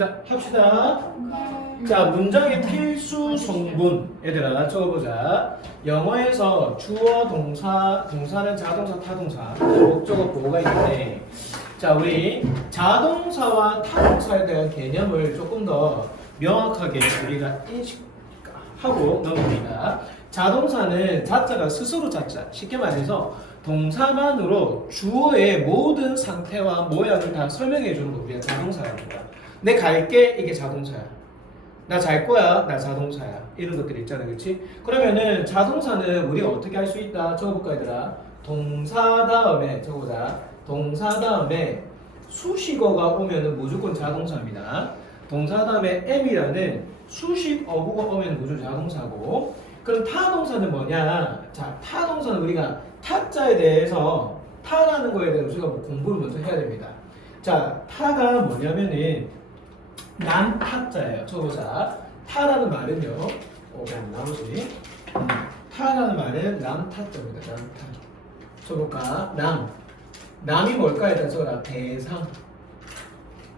자, 합시다. 자, 문장의 필수 성분. 얘들아, 적어보자. 영어에서 주어, 동사, 동사는 자동사, 타동사, 목적어, 보호가 있는데, 자, 우리 자동사와 타동사에 대한 개념을 조금 더 명확하게 우리가 인식하고 넘깁니다. 자동사는 자자가 스스로 자자. 쉽게 말해서 동사만으로 주어의 모든 상태와 모양을 다 설명해 주는 거 우리가 자동사랍니다. 내 갈게 이게 자동사야. 나 잘 거야 나 자동사야. 이런 것들이 있잖아, 그렇지? 그러면은 자동사는 우리가 어떻게 할 수 있다? 적어볼까 얘들아? 동사 다음에 적어보자. 동사 다음에 수식어가 오면은 무조건 자동사입니다. 동사 다음에 m이라는 수식 어구가 오면 무조건 자동사고. 그럼 타동사는 뭐냐? 자, 타동사는 우리가 타자에 대해서 타라는 거에 대해서 우리가 뭐 공부를 먼저 해야 됩니다. 자, 타가 뭐냐면은 남타자예요. 적어보자. 타라는 말은요. 나머지. 타라는 말은 남타자입니다. 남타. 적어볼까? 남이 뭘까에 따라서 대상.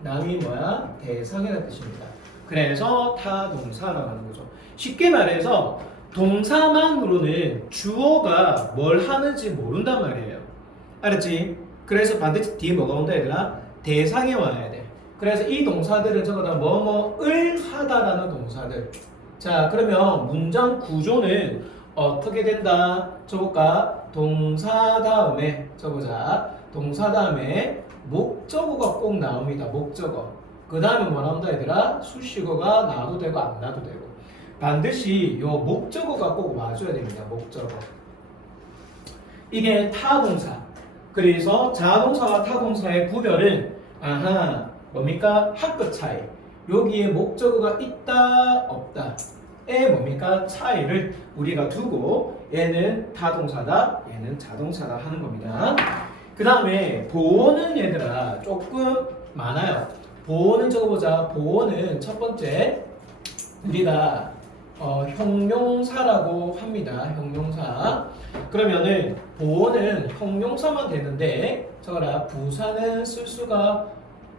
남이 뭐야? 대상이라는 뜻입니다. 그래서 타동사라고 하는 거죠. 쉽게 말해서 동사만으로는 주어가 뭘 하는지 모른단 말이에요. 알았지? 그래서 반드시 뒤에 뭐가 온다 얘들아? 대상이 와야 돼. 그래서 이 동사들은 전부 다 뭐뭐을 하다라는 동사들. 자, 그러면 문장 구조는 어떻게 된다? 적어볼까? 동사 다음에 적어보자. 동사 다음에 목적어가 꼭 나옵니다. 목적어. 그 다음에 뭐 나온다 얘들아? 수식어가 나와도 되고 안 나와도 되고. 반드시 요 목적어가 꼭 와줘야 됩니다. 목적어. 이게 타동사. 그래서 자동사와 타동사의 구별은 뭡니까? 학급 차이. 여기에 목적어가 있다 없다 에 뭡니까? 차이를 우리가 두고 얘는 타동사다 얘는 자동사다 하는 겁니다. 그 다음에 보어는 얘들아 조금 많아요. 보어는 적어보자. 보어는 첫 번째 우리가 형용사라고 합니다. 형용사. 그러면은 보어는 형용사만 되는데 적어라. 부사는 쓸 수가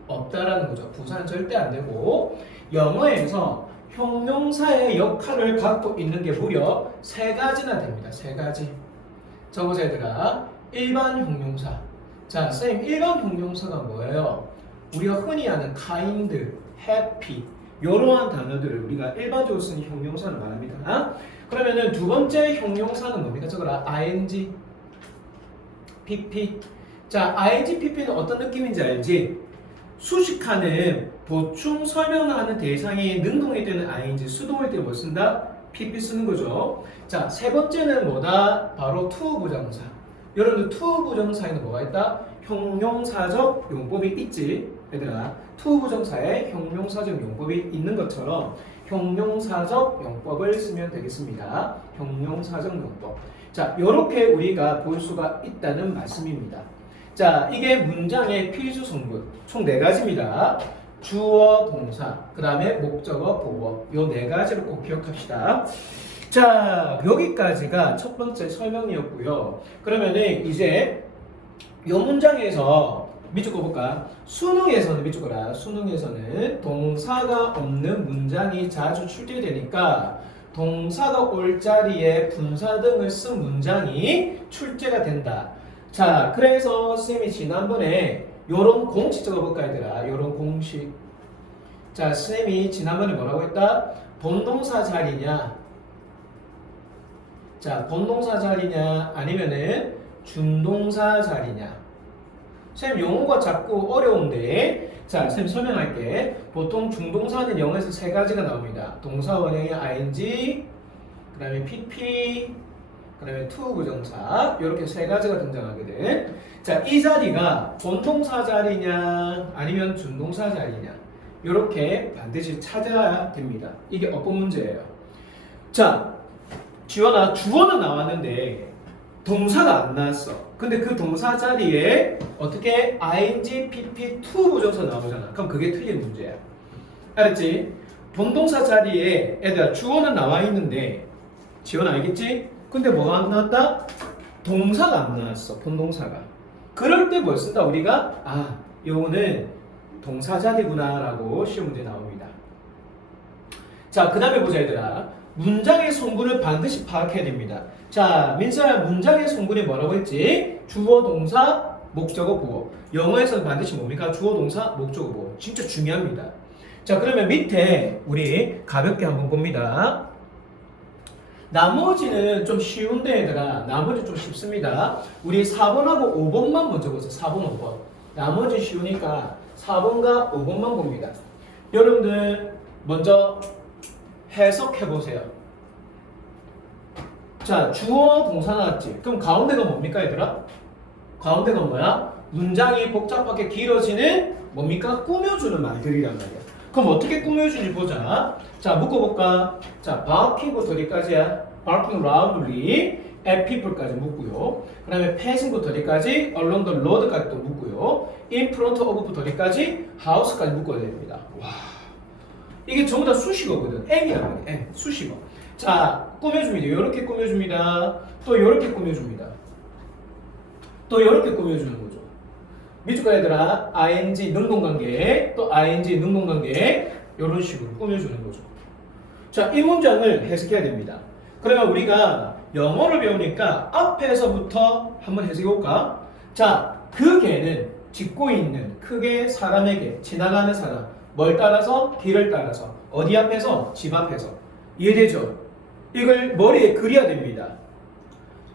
없다라는 거죠. 부사는 절대 안 되고 영어에서 형용사의 역할을 갖고 있는 게 무려 3가지나 됩니다. 3가지. 적어보자 얘들아. 일반 형용사. 자, 선생님 일반 형용사가 뭐예요? 우리가 흔히 아는 kind, happy 이러한 단어들을 우리가 일반적으로 쓰는 형용사를 말합니다. 그러면은 두 번째 형용사는 뭡니까? 적어라. ing, pp. 자, ing, pp는 어떤 느낌인지 알지? 수식하는 보충 설명하는 대상이 능동일 때는 ing, 수동일 때는 뭘 쓴다? pp 쓰는 거죠. 자, 세 번째는 뭐다? 바로 to 부정사. 여러분들 to 부정사에는 뭐가 있다? 형용사적 용법이 있지. 얘들아, to 부정사에 형용사적 용법이 있는 것처럼 형용사적 용법을 쓰면 되겠습니다. 형용사적 용법. 자, 이렇게 우리가 볼 수가 있다는 말씀입니다. 자, 이게 문장의 필수 성분 총 4가지입니다. 주어, 동사, 그 다음에 목적어, 보어. 요 4가지를 꼭 기억합시다. 자, 여기까지가 첫 번째 설명이었고요. 그러면은 이제 요 문장에서 밑줄 꺼볼까? 수능에서는 밑줄 꺼라. 수능에서는 동사가 없는 문장이 자주 출제되니까 동사가 올 자리에 분사 등을 쓴 문장이 출제가 된다. 자, 그래서 쌤이 지난번에 요런 공식 적어볼까 얘들아. 요런 공식. 자, 쌤이 지난번에 뭐라고 했다? 본동사 자리냐? 자, 본동사 자리냐? 아니면은 준동사 자리냐? 쌤 용어가 자꾸 어려운데 자, 쌤 설명할게. 보통 중동사는 영어에서 3가지가 나옵니다. 동사 원형의 ing, 그 다음에 pp, 그 다음에 to 부정사 이렇게 3가지가 등장하거든. 자, 이 자리가 본동사 자리냐 아니면 준동사 자리냐 이렇게 반드시 찾아야 됩니다. 이게 어법 문제예요. 자, 지원아 주어는 나왔는데 동사가 안 나왔어. 근데 그 동사 자리에 어떻게 ing, pp, to 부정사 나오잖아. 그럼 그게 틀린 문제야. 알았지? 본동사 자리에 애들아 주어는 나와 있는데 지원 알겠지? 근데 뭐가 안 나왔다? 동사가 안 나왔어. 본동사가. 그럴 때 뭘 쓴다 우리가? 요거는 동사자리구나라고 시험 문제 나옵니다. 자, 그 다음에 보자 얘들아. 문장의 성분을 반드시 파악해야 됩니다. 자, 민서야, 문장의 성분이 뭐라고 했지? 주어, 동사, 목적어, 보어. 영어에서는 반드시 뭡니까? 주어, 동사, 목적어, 보어. 진짜 중요합니다. 자, 그러면 밑에 우리 가볍게 한번 봅니다. 나머지는 좀 쉬운데 얘들아. 나머지 좀 쉽습니다. 우리 4번하고 5번만 먼저 보세요. 4번, 5번. 나머지 쉬우니까 4번과 5번만 봅니다. 여러분들 먼저 해석해 보세요. 자, 주어 동사 나왔지. 그럼 가운데가 뭡니까 얘들아? 가운데가 뭐야? 문장이 복잡하게 길어지는 뭡니까? 꾸며주는 말들이란 말이야. 그럼 어떻게 꾸며주는지 보자. 자, 묶어볼까? 자, barking부터 어디까지야? barking loudly at people까지 묶고요. 그 다음에 passing부터 어디까지? along the road까지 또 묶고요. in front of부터 어디까지? house까지 묶어야 됩니다. 와, 이게 전부 다 수식어거든. M이란 말이야. M, 수식어. 자, 꾸며줍니다. 이렇게 꾸며줍니다. 또 이렇게 꾸며줍니다. 또 이렇게 꾸며주는 거죠. 미주가 얘들아, ing 능동관계, 또 ing 능동관계 이런 식으로 꾸며주는 거죠. 자, 이 문장을 해석해야 됩니다. 그러면 우리가 영어를 배우니까 앞에서부터 한번 해석해볼까? 자, 그 개는 짚고 있는 크게 사람에게 지나가는 사람, 뭘 따라서? 길을 따라서. 어디 앞에서? 집 앞에서. 이해되죠? 이걸 머리에 그려야 됩니다.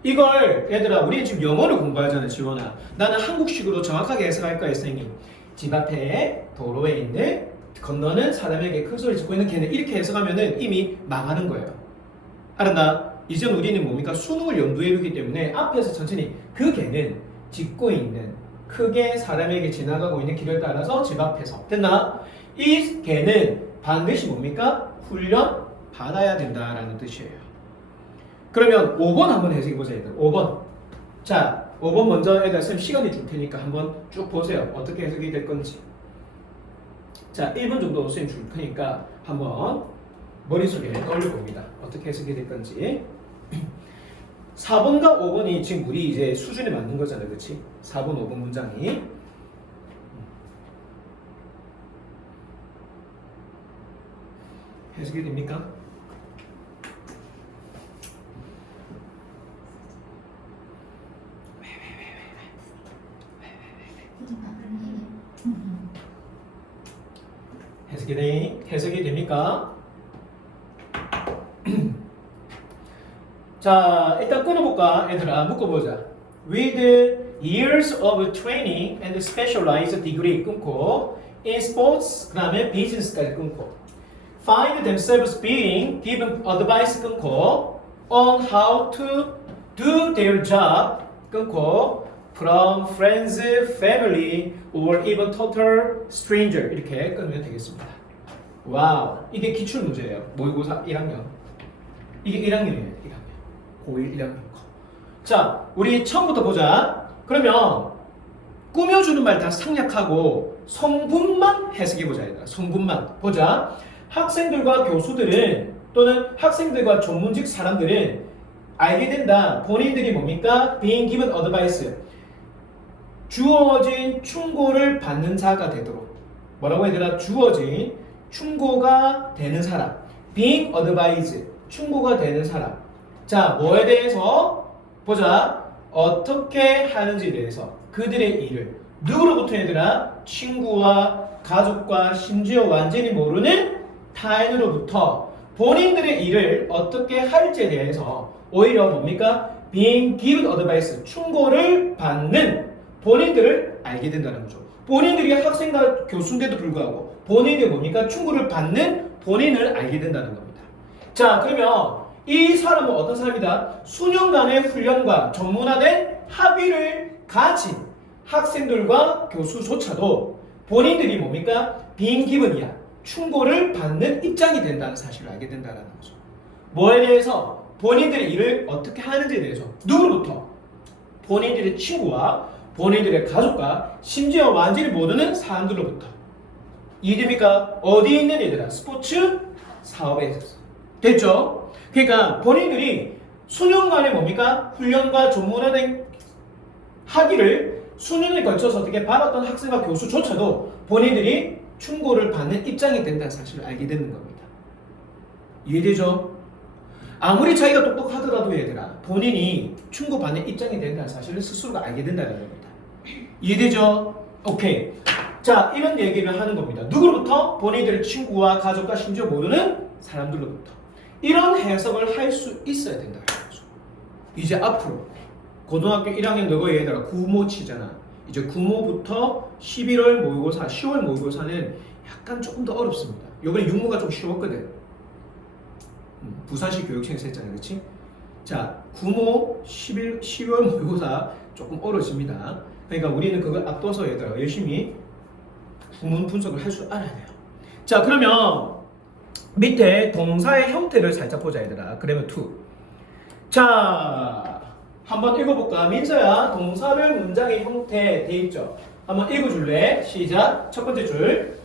이걸 얘들아, 우리 지금 영어를 공부하잖아, 지원아. 나는 한국식으로 정확하게 해석할 거야, 선생님. 집 앞에 도로에 있는 건너는 사람에게 큰 소리 짓고 있는 개는 이렇게 해석하면은 이미 망하는 거예요. 알았나? 이제 우리는 뭡니까? 수능을 염두에 두기 때문에 앞에서 천천히 그 개는 짚고 있는 크게 사람에게 지나가고 있는 길을 따라서 집 앞에서. 됐나? 이 개는 반드시 뭡니까? 훈련 받아야 된다라는 뜻이에요. 그러면 5번 한번 해석해보자, 얘들. 5번. 자, 5번 먼저 애들 쌤 시간이 줄 테니까 한번 쭉 보세요. 어떻게 해석이 될 건지. 자, 1분 정도 쌤 줄 테니까 한번 머릿속에 떠올려 봅니다. 어떻게 해석이 될 건지. 4번과 5번이 지금 우리 이제 수준에 맞는 거잖아요. 그치? 4번, 5번 문장이. 해석이 됩니까? 해석이 됩니까? 자, 일단 끊어볼까? 얘들아, 묶어보자. With years of training and specialized degree 끊고 in sports, 그 다음에 business까지 끊고 find themselves being given advice 끊고 on how to do their job 끊고 from friends, family, or even total stranger 이렇게 끊으면 되겠습니다. 와우, 이게 기출 문제예요. 모의고사 1학년. 이게 1학년이에요. 1학년. 고1 1학년 거. 자, 우리 처음부터 보자. 그러면 꾸며주는 말 다 생략하고 성분만 해석해보자. 얘들아. 성분만 보자. 학생들과 교수들은 또는 학생들과 전문직 사람들은 알게 된다. 본인들이 뭡니까? being given advice. 주어진 충고를 받는 자가 되도록. 뭐라고 얘들아? 주어진 충고가 되는 사람. being advised. 충고가 되는 사람. 자, 뭐에 대해서? 보자. 어떻게 하는지에 대해서. 그들의 일을. 누구로부터 얘들아? 친구와 가족과 심지어 완전히 모르는 타인으로부터 본인들의 일을 어떻게 할지에 대해서 오히려 뭡니까? being given advice. 충고를 받는 본인들을 알게 된다는 거죠. 본인들이 학생과 교수인데도 불구하고 본인이 뭡니까? 충고를 받는 본인을 알게 된다는 겁니다. 자, 그러면 이 사람은 어떤 사람이다? 수년간의 훈련과 전문화된 합의를 가진 학생들과 교수조차도 본인들이 뭡니까? being given이야. 충고를 받는 입장이 된다는 사실을 알게 된다는 거죠. 뭐에 대해서? 본인들의 일을 어떻게 하는지에 대해서. 누구로부터? 본인들의 친구와 본인들의 가족과 심지어 완전히 모르는 사람들로부터. 이해됩니까? 어디에 있는 얘들아? 스포츠 사업에 있어서. 됐죠? 그러니까 본인들이 수년간의 뭡니까? 훈련과 전문화된 학위를 수년에 걸쳐서 어떻게 받았던 학생과 교수조차도 본인들이 충고를 받는 입장이 된다는 사실을 알게 되는 겁니다. 이해되죠? 아무리 자기가 똑똑하더라도 얘들아 본인이 충고받는 입장이 된다는 사실을 스스로가 알게 된다는 겁니다. 이해되죠? 오케이. 자, 이런 얘기를 하는 겁니다. 누구로부터? 본인들의 친구와 가족과 심지어 모르는 사람들로부터. 이런 해석을 할 수 있어야 된다는 거죠. 이제 앞으로 고등학교 1학년 너가 얘들아 구모치잖아. 이제 구모부터 11월 모의고사, 10월 모의고사는 약간 조금 더 어렵습니다. 요번에 육모가 좀 쉬웠거든. 부산시 교육청에서 했잖아요. 그치? 자, 구모 10월 모의고사 조금 어려집니다. 그러니까 우리는 그걸 앞둬서 얘들아 열심히 구문 분석을 할 줄 알아야 돼요. 자, 그러면 밑에 동사의 형태를 살짝 보자 얘들아. 그러면 to. 자, 한번 읽어볼까? 민서야, 동사별 문장의 형태 돼 있죠? 한번 읽어줄래? 시작. 첫 번째 줄.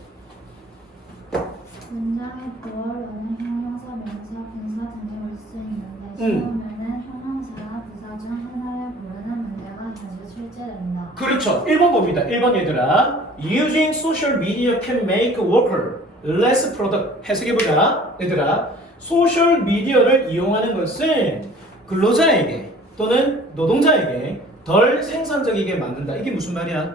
문장의 보어로는 형용사, 명사, 분사 등이 올 수 있는데 시험에는 형용사나 부사 중 하나를 고르는 문제가 자주 출제된다. 그렇죠. 1번 봅니다. 1번 얘들아. Using social media can make a worker less productive. 해석해보자. 얘들아. 소셜 미디어를 이용하는 것은 근로자에게 또는 노동자에게 덜 생산적이게 만든다. 이게 무슨 말이야?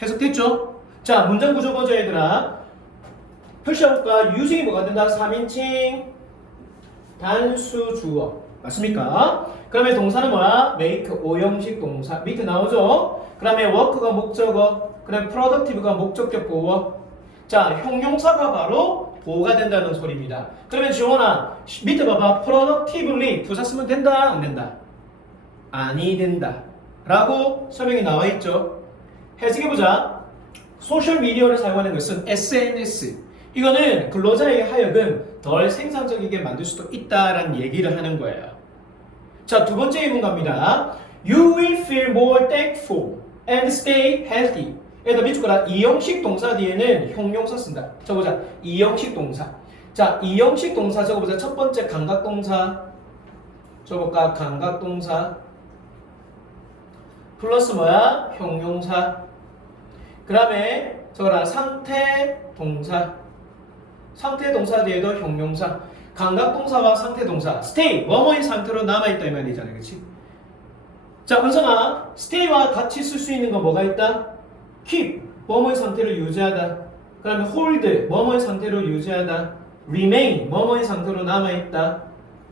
해석됐죠? 자, 문장 구조 보자 얘들아. 표시해볼까? using이 뭐가 된다? 3인칭 단수 주어. 맞습니까? 그러면 동사는 뭐야? make 5형식 동사. 밑에 나오죠? 그 다음에 work가 목적어. 그 다음에 productive가 목적격 보어. 자, 형용사가 바로 보호가 된다는 소리입니다. 그러면 지원아, 밑에 봐봐. productively 부사 쓰면 된다? 안 된다? 아니 된다. 라고 설명이 나와 있죠. 해석해보자. 소셜미디어를 사용하는 것은 SNS. 이거는 근로자에게 하여금 덜 생산적이게 만들 수도 있다라는 얘기를 하는 거예요. 자, 두 번째 의문갑니다. You will feel more thankful and stay healthy. 얘들 밑줄 거라. 이형식 동사 뒤에는 형용사 쓴다. 적어보자. 이형식 동사. 자, 이형식 동사 적어보자. 첫 번째 감각동사. 적어볼까? 감각동사. 플러스 뭐야? 형용사. 그 다음에 적어라. 상태동사. 상태동사 뒤에도 형용사. 감각동사와 상태동사. stay. 뭐뭐인 상태로 남아있다 이 말이잖아요. 그치? 자, 은성아. stay와 같이 쓸 수 있는 거 뭐가 있다? keep. 뭐뭐인 상태를 유지하다. 그 다음에 hold. 뭐뭐인 상태로 유지하다. remain. 뭐뭐인 상태로 남아있다.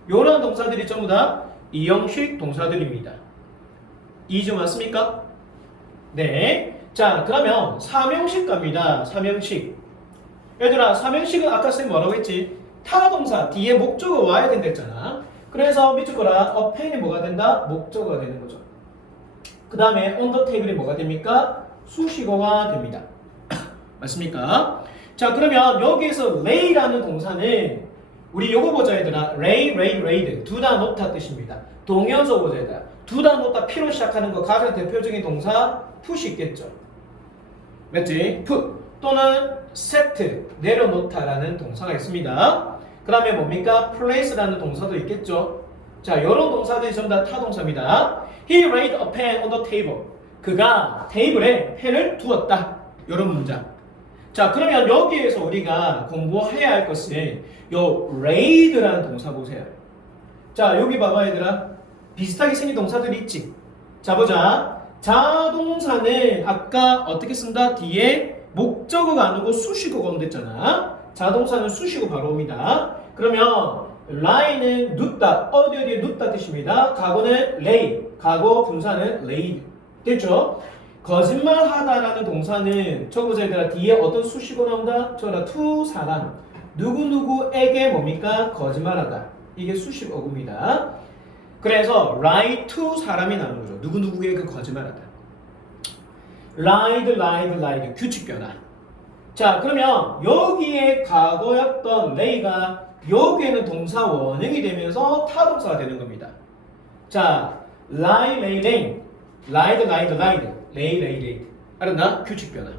요런 동사들이 전부 다 이형식 동사들입니다. 이해좀 맞습니까? 네. 자, 그러면 삼형식 갑니다. 삼형식. 얘들아, 삼형식은 아까 쌤 뭐라고 했지? 타동사 뒤에 목적어 와야 된다 했잖아. 그래서 밑줄 거라 append이 뭐가 된다? 목적어가 되는 거죠. 그 다음에 on the table이 뭐가 됩니까? 수식어가 됩니다. 맞습니까? 자, 그러면 여기에서 lay라는 동사는 우리 요거 보자 얘들아. lay, 두다 놓다 뜻입니다. 동여서 보자 얘들아. 두다 놓다 P로 시작하는 거 가장 대표적인 동사 push 있겠죠. 맞지? put 또는 set 내려놓다라는 동사가 있습니다. 그 다음에 뭡니까? place라는 동사도 있겠죠. 자, 이런 동사들이 전부 다 타동사입니다. He laid a pen on the table. 그가 테이블에 펜을 두었다. 이런 문장. 자, 그러면 여기에서 우리가 공부해야 할 것은 요 laid라는 동사 보세요. 자, 여기 봐봐 얘들아. 비슷하게 생긴 동사들이 있지. 자, 보자. 자동사는 아까 어떻게 쓴다? 뒤에 목적어가 아니고 수식어가 온댔잖아. 자동사는 수식어 바로 옵니다. 그러면 lie는 눕다, 어디에 눕다 뜻입니다. 과거는 lay, 과거 분사는 laid. 됐죠? 거짓말하다라는 동사는 저거자 얘들아 뒤에 어떤 수식어 나온다? 저거라 to 사람. 누구누구에게 뭡니까? 거짓말하다. 이게 수식어구입니다. 그래서 lie to 사람이 나오는 거죠. 누구누구에게 거짓말하다. lied 규칙 변화. 자, 그러면 여기에 과거였던 lay가 여기에는 동사 원형이 되면서 타동사가 되는 겁니다. 자, lie, lay, lay. 알았나? 규칙 변화.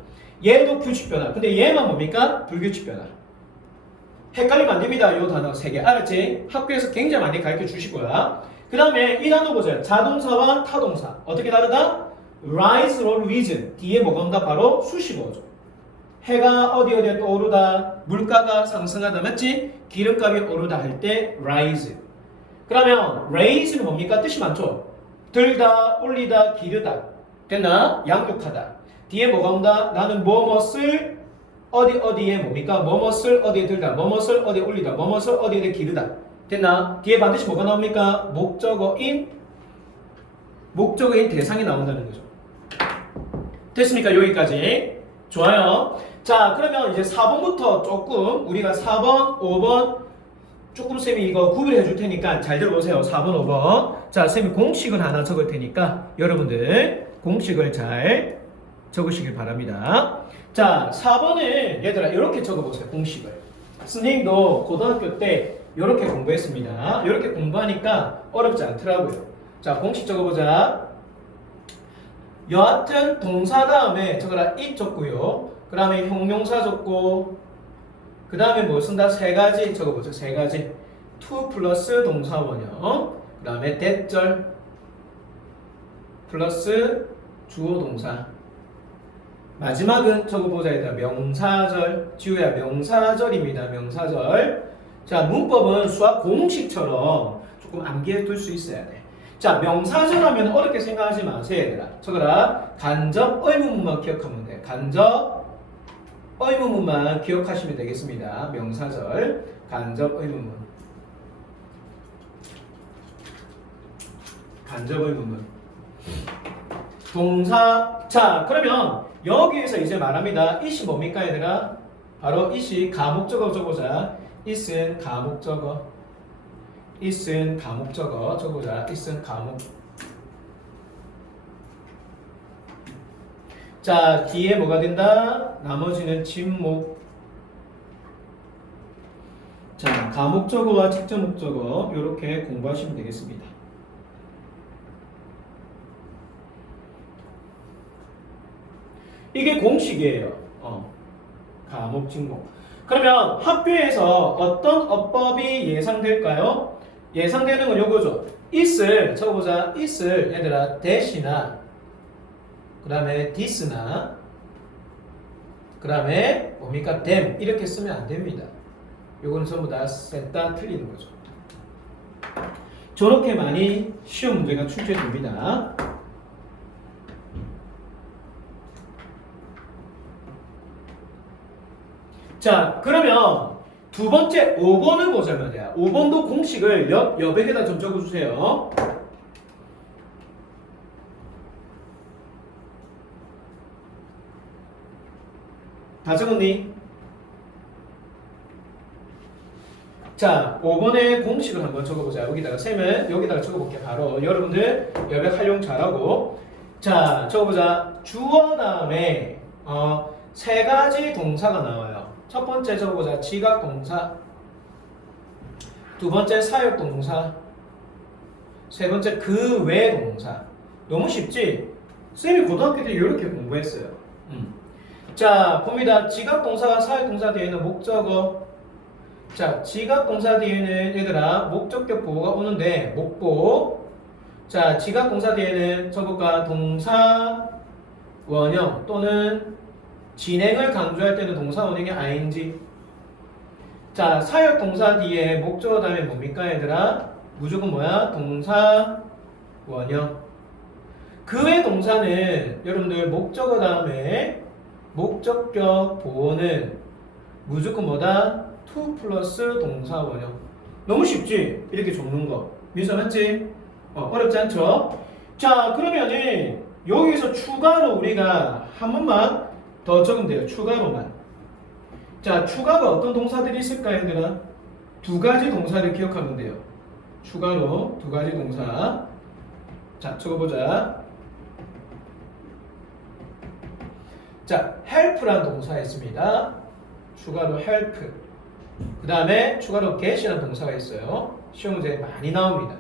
얘도 규칙 변화. 근데 얘만 뭡니까? 불규칙 변화. 헷갈리면 안 됩니다. 요 단어 3개. 알았지? 학교에서 굉장히 많이 가르쳐 주실 거야. 그 다음에 이 단어 보세요. 자동사와 타동사. 어떻게 다르다? rise로 risen. 뒤에 뭐가 온다? 바로 수식어죠. 해가 어디에 떠오르다. 물가가 상승하다. 맞지? 기름값이 오르다 할 때 rise. 그러면 raise는 뭡니까? 뜻이 많죠? 들다, 올리다, 기르다. 됐나? 양육하다. 뒤에 뭐가 온다? 나는 뭐뭇을 어디에 뭡니까? 뭐뭇을 어디에 들다. 뭐뭇을 어디에 올리다. 뭐뭇을 어디에 기르다. 됐나? 뒤에 반드시 뭐가 나옵니까? 목적어인 대상이 나온다는 거죠. 됐습니까? 여기까지. 좋아요. 자, 그러면 이제 4번부터 조금 우리가 4번, 5번 조금 쌤이 이거 구별해 줄 테니까 잘 들어보세요. 4번, 5번. 자, 쌤이 공식을 하나 적을 테니까 여러분들 공식을 잘 적으시길 바랍니다. 자, 4번은 얘들아 이렇게 적어보세요. 공식을. 선생님도 고등학교 때 이렇게 공부했습니다. 이렇게 공부하니까 어렵지 않더라고요. 자, 공식 적어보자. 여하튼 동사 다음에 적어라 it 적고요. 그 다음에 형용사 적고 그 다음에 뭐 쓴다? 세 가지 적어보죠. 세 가지. to 플러스 동사 원형 그 다음에 대절 플러스 주어 동사 마지막은 적어보자. 얘들아 명사절. 지우야 명사절입니다. 명사절. 자, 문법은 수학 공식처럼 조금 암기해 둘 수 있어야 돼. 자, 명사절 하면 어렵게 생각하지 마세요. 얘들아 적어라. 간접 의문문만 기억하면 돼. 간접 의문문만 기억하시면 되겠습니다. 명사절 간접 의문문. 간접 의문문. 동사. 자, 그러면 여기에서 이제 말합니다. it이 뭡니까 얘들아? 바로 it이 가목적어 적어보자. it은 가목적어. it은 가목적어 적어보자. it은 가목. 자, 뒤에 뭐가 된다? 나머지는 진목. 자, 가목적어와 직접목적어 이렇게 공부하시면 되겠습니다. 이게 공식이에요. 가목, 직목. 그러면 학교에서 어떤 어법이 예상될까요? 예상되는 건 요거죠. it을 적어보자. it을 얘들아 that이나 그 다음에 this나 그 다음에 뭡니까? them 이렇게 쓰면 안 됩니다. 요거는 전부 다 셋 다 틀리는 거죠. 저렇게 많이 시험 문제가 출제됩니다. 자, 그러면 두 번째 5번을 보자면 돼요. 5번도 공식을 옆에다 좀 적어주세요. 다 적었니? 자, 5번의 공식을 한번 적어보자. 여기다가 쌤은 여기다가 적어볼게요. 바로 여러분들 여백 활용 잘하고. 자, 적어보자. 주어 다음에 세 가지 동사가 나와요. 첫 번째 적어보자. 지각 동사. 두 번째 사역 동사. 세 번째 그 외 동사. 너무 쉽지? 쌤이 고등학교 때 이렇게 공부했어요. 자, 봅니다. 지각 동사가 사역 동사 뒤에는 목적어. 자, 지각 동사 뒤에는 얘들아 목적격 보호가 오는데 목보. 자, 지각 동사 뒤에는 적어볼까? 동사 원형 또는 진행을 강조할 때는 동사 원형의 ing. 자, 사역 동사 뒤에 목적어 다음에 뭡니까 얘들아? 무조건 뭐야? 동사 원형. 그 외 동사는 여러분들 목적어 다음에 목적격 보호는 무조건 뭐다? to 플러스 동사 원형. 너무 쉽지? 이렇게 적는 거. 민서 맞지? 어렵지 않죠? 자, 그러면은 여기서 추가로 우리가 한 번만 더 적으면 돼요. 추가로만. 자, 추가가 어떤 동사들이 있을까요, 얘들아? 두 가지 동사를 기억하면 돼요. 추가로 두 가지 동사. 자, 적어보자. 자, help라는 동사가 있습니다. 추가로 help. 그 다음에 추가로 get이라는 동사가 있어요. 시험 문제에 많이 나옵니다.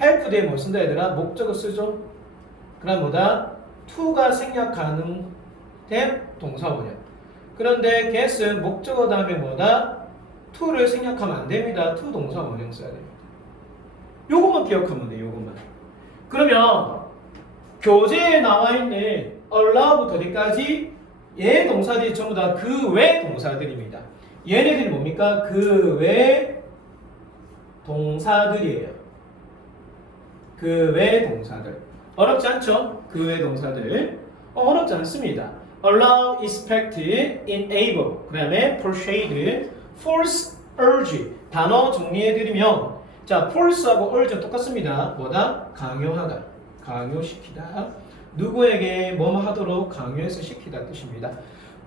help 뒤에 뭐 쓴다 얘들아? 목적어 쓰죠? 그 다음 뭐다? to가 생략 가능된 동사 원형. 그런데 get은 목적어 다음에 뭐다? to를 생략하면 안 됩니다. to 동사 원형 써야 됩니다. 요것만 기억하면 돼요. 요것만. 그러면 교재에 나와 있는 allow부터 어디까지 얘 동사들이 전부 다 그 외 동사들입니다. 얘네들이 뭡니까? 그 외 동사들이에요. 그 외 동사들. 어렵지 않죠? 그 외 동사들. 어렵지 않습니다. allow, expect, enable, 그 다음에 persuade, force, urge. 단어 정리해드리면 자, force하고 urge 똑같습니다. 뭐다? 강요하다. 강요시키다. 누구에게 뭐뭐 하도록 강요해서 시키다 뜻입니다.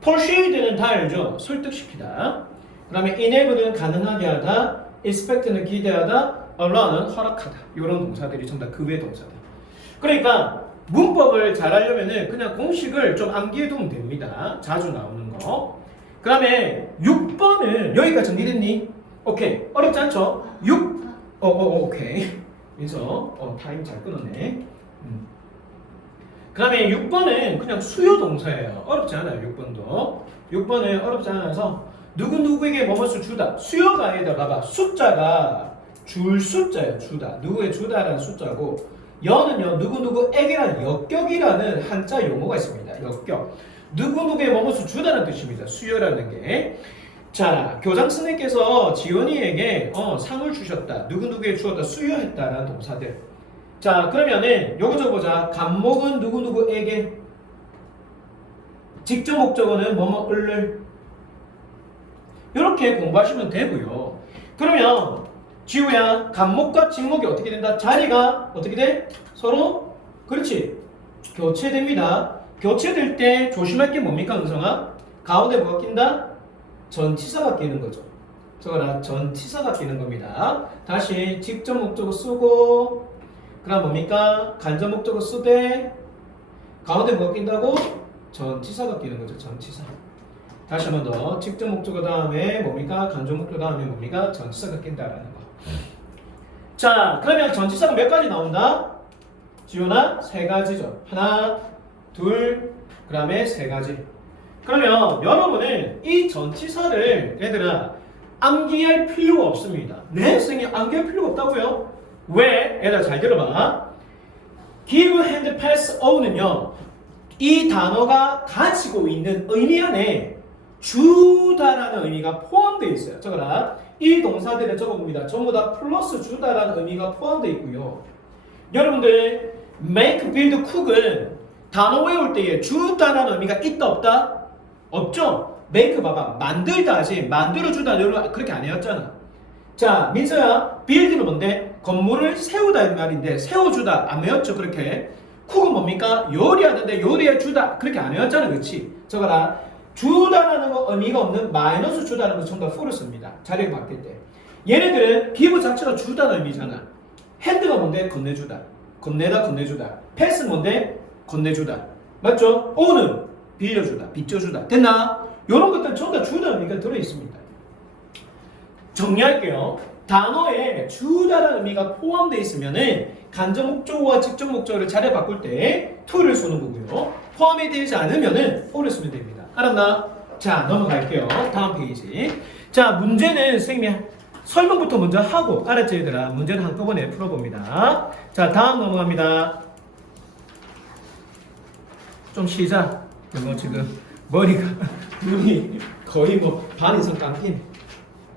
persuade는 다 알죠? 설득시키다. 그 다음에 enable는 가능하게 하다. expect는 기대하다. allow는 허락하다. 이런 동사들이 전부 다 그 외 동사들. 그러니까 문법을 잘 하려면은 그냥 공식을 좀 암기해두면 됩니다. 자주 나오는 거. 그 다음에 6번은 여기까지 정리됐니? 오케이. 어렵지 않죠? 6. 오케이. 그래서 타임 잘 끊었네. 그 다음에 6번은 그냥 수요 동사예요. 어렵지 않아요. 6번도. 6번은 어렵지 않아서 누구누구에게 뭐뭐를 주다. 수요가 아니다. 봐봐. 숫자가 줄 숫자예요. 주다. 누구에 주다라는 숫자고 여는요. 누구누구에게라는 역격이라는 한자 용어가 있습니다. 역격. 누구누구에 뭐뭐를 주다는 뜻입니다. 수요라는 게. 자, 교장 선생님께서 지원이에게 상을 주셨다. 누구누구에 주었다. 수요했다라는 동사들. 자, 그러면은 요거 적어보자. 간목은 누구누구에게, 직접 목적어는 뭐뭐을. 이렇게 공부하시면 되고요. 그러면 지우야, 간목과 직목이 어떻게 된다? 자리가 어떻게 돼? 서로 그렇지 교체됩니다. 교체될 때 조심할 게 뭡니까, 은성아? 가운데 뭐가 낀다? 전치사가 끼는 거죠. 저거라, 전치사가 끼는 겁니다. 다시 직접 목적어 쓰고, 그럼 뭡니까? 간접 목적어 쓰되 가운데 뭐가 낀다고? 전치사가 끼는 거죠. 전치사. 다시 한 번 더. 직접 목적어 다음에 뭡니까? 간접 목적어 다음에 뭡니까? 전치사가 낀다라는 거. 자, 그러면 전치사가 몇 가지 나온다? 지훈아, 3가지죠. 하나, 둘, 그 다음에 3가지. 그러면 여러분은 이 전치사를 얘들아 암기할 필요가 없습니다. 네, 선생님 암기할 필요가 없다고요? 왜? 얘들아 잘 들어봐. give, hand, pass, ow는요 이 단어가 가지고 있는 의미 안에 주다라는 의미가 포함되어 있어요. 적어라. 이 동사들을 적어봅니다. 전부 다 플러스 주다라는 의미가 포함되어 있고요. 여러분들 make, build, cook은 단어 외울 때에 주다라는 의미가 있다 없다? 없죠? make 봐봐. 만들다 하지 만들어주다 여러분 그렇게 안 해왔잖아. 자, 민서야, build는 뭔데? 건물을 세우다 이 말인데 세워주다 안 외웠죠? 그렇게. cook은 뭡니까? 요리하는데 요리해주다 그렇게 안 외웠잖아. 그렇지? 적어라. 주다라는 거 의미가 없는 마이너스 주다라는 거 전부 다 for를 씁니다. 자리를 바뀔 때. 얘네들은 give 자체가 주다는 의미잖아. hand가 뭔데? 건네주다. 건네다 건네주다. pass는 뭔데? 건네주다. 맞죠? ow는 빌려주다, 빚져주다. 됐나? 이런 것들 전부 다 주다 의미가 들어있습니다. 정리할게요. 단어에 주다라는 의미가 포함되어 있으면은 간접 목적어와 직접 목적어를 자리 바꿀 때 to를 쓰는 거고요. 포함이 되지 않으면은 for를 쓰면 됩니다. 알았나? 자, 넘어갈게요. 다음 페이지. 자, 문제는 선생님이 설명부터 먼저 하고, 알았지 얘들아? 문제는 한꺼번에 풀어봅니다. 자, 다음 넘어갑니다. 좀 쉬자. 지금 머리가 눈이 거의 뭐 반 이상 감긴.